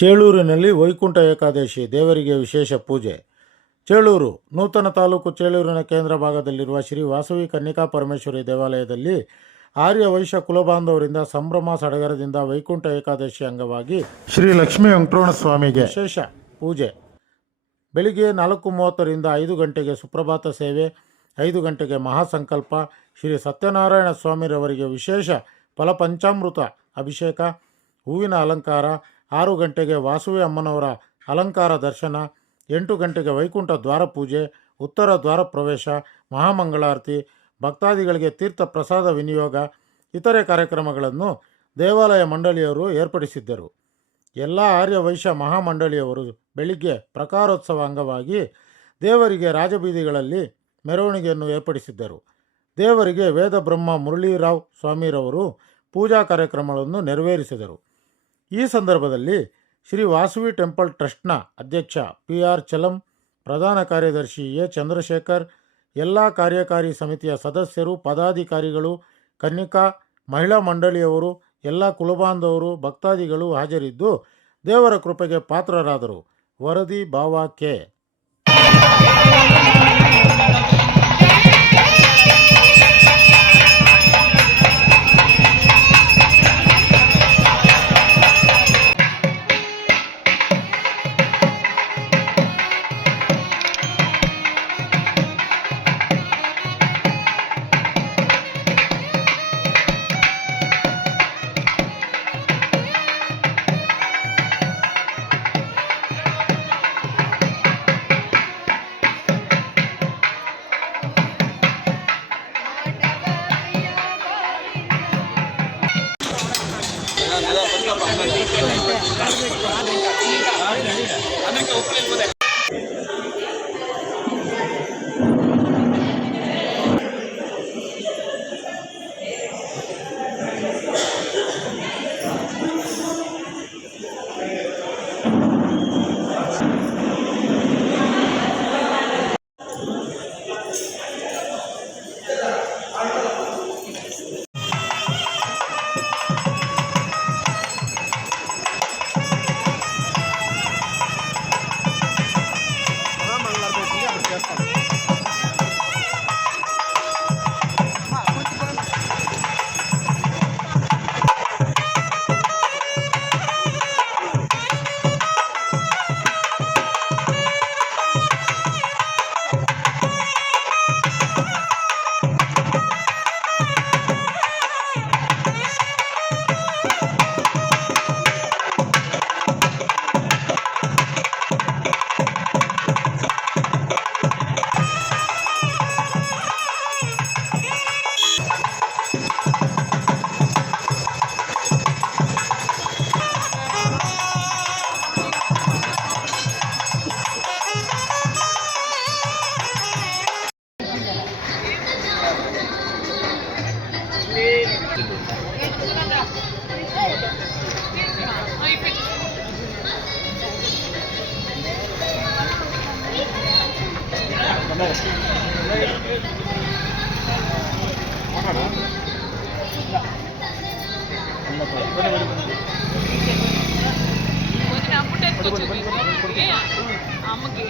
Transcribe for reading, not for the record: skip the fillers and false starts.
ಚೇಳೂರಿನಲ್ಲಿ ವೈಕುಂಠ ಏಕಾದಶಿ ದೇವರಿಗೆ ವಿಶೇಷ ಪೂಜೆ. ಚೇಳೂರು ನೂತನ ತಾಲೂಕು ಚೇಳೂರಿನ ಕೇಂದ್ರ ಭಾಗದಲ್ಲಿರುವ ಶ್ರೀ ವಾಸವಿ ಕನ್ನಿಕಾ ಪರಮೇಶ್ವರಿ ದೇವಾಲಯದಲ್ಲಿ ಆರ್ಯ ವೈಶ್ಯ ಕುಲಬಾಂಧವರಿಂದ ಸಂಭ್ರಮ ಸಡಗರದಿಂದ ವೈಕುಂಠ ಏಕಾದಶಿ ಅಂಗವಾಗಿ ಶ್ರೀ ಲಕ್ಷ್ಮೀ ವೆಂಕಟರಮಣ ಸ್ವಾಮಿಗೆ ವಿಶೇಷ ಪೂಜೆ. ಬೆಳಿಗ್ಗೆ 4:30ರಿಂದ 5 ಗಂಟೆಗೆ ಸುಪ್ರಭಾತ ಸೇವೆ, 5 ಗಂಟೆಗೆ ಮಹಾಸಂಕಲ್ಪ, ಶ್ರೀ ಸತ್ಯನಾರಾಯಣ ಸ್ವಾಮಿರವರಿಗೆ ವಿಶೇಷ ಫಲಪಂಚಾಮೃತ ಅಭಿಷೇಕ, ಹೂವಿನ ಅಲಂಕಾರ, 6 ಗಂಟೆಗೆ ವಾಸವಿ ಅಮ್ಮನವರ ಅಲಂಕಾರ ದರ್ಶನ, 8 ಗಂಟೆಗೆ ವೈಕುಂಠ ದ್ವಾರ ಪೂಜೆ, ಉತ್ತರ ದ್ವಾರ ಪ್ರವೇಶ, ಮಹಾಮಂಗಳಾರತಿ, ಭಕ್ತಾದಿಗಳಿಗೆ ತೀರ್ಥ ಪ್ರಸಾದ ವಿನಿಯೋಗ ಇತರೆ ಕಾರ್ಯಕ್ರಮಗಳನ್ನು ದೇವಾಲಯ ಮಂಡಳಿಯವರು ಏರ್ಪಡಿಸಿದ್ದರು. ಎಲ್ಲ ಆರ್ಯ ವೈಶ್ಯ ಮಹಾಮಂಡಳಿಯವರು ಬೆಳಿಗ್ಗೆ ಪ್ರಕಾರೋತ್ಸವ ಅಂಗವಾಗಿ ದೇವರಿಗೆ ರಾಜಬೀದಿಗಳಲ್ಲಿ ಮೆರವಣಿಗೆಯನ್ನು ಏರ್ಪಡಿಸಿದ್ದರು. ದೇವರಿಗೆ ವೇದ ಬ್ರಹ್ಮ ಮುರಳೀರಾವ್ ಸ್ವಾಮಿರವರು ಪೂಜಾ ಕಾರ್ಯಕ್ರಮಗಳನ್ನು ನೆರವೇರಿಸಿದರು. ಈ ಸಂದರ್ಭದಲ್ಲಿ ಶ್ರೀ ವಾಸವಿ ಟೆಂಪಲ್ ಟ್ರಸ್ಟ್ನ ಅಧ್ಯಕ್ಷ PR ಚಲಂ, ಪ್ರಧಾನ ಕಾರ್ಯದರ್ಶಿ A ಚಂದ್ರಶೇಖರ್, ಎಲ್ಲ ಕಾರ್ಯಕಾರಿ ಸಮಿತಿಯ ಸದಸ್ಯರು, ಪದಾಧಿಕಾರಿಗಳು, ಕನ್ನಿಕಾ ಮಹಿಳಾ ಮಂಡಳಿಯವರು, ಎಲ್ಲ ಕುಲಬಾಂಧವರು, ಭಕ್ತಾದಿಗಳು ಹಾಜರಿದ್ದು ದೇವರ ಕೃಪೆಗೆ ಪಾತ್ರರಾದರು. ವರದಿ ಭಾವ ಕೆ. అమ్మకి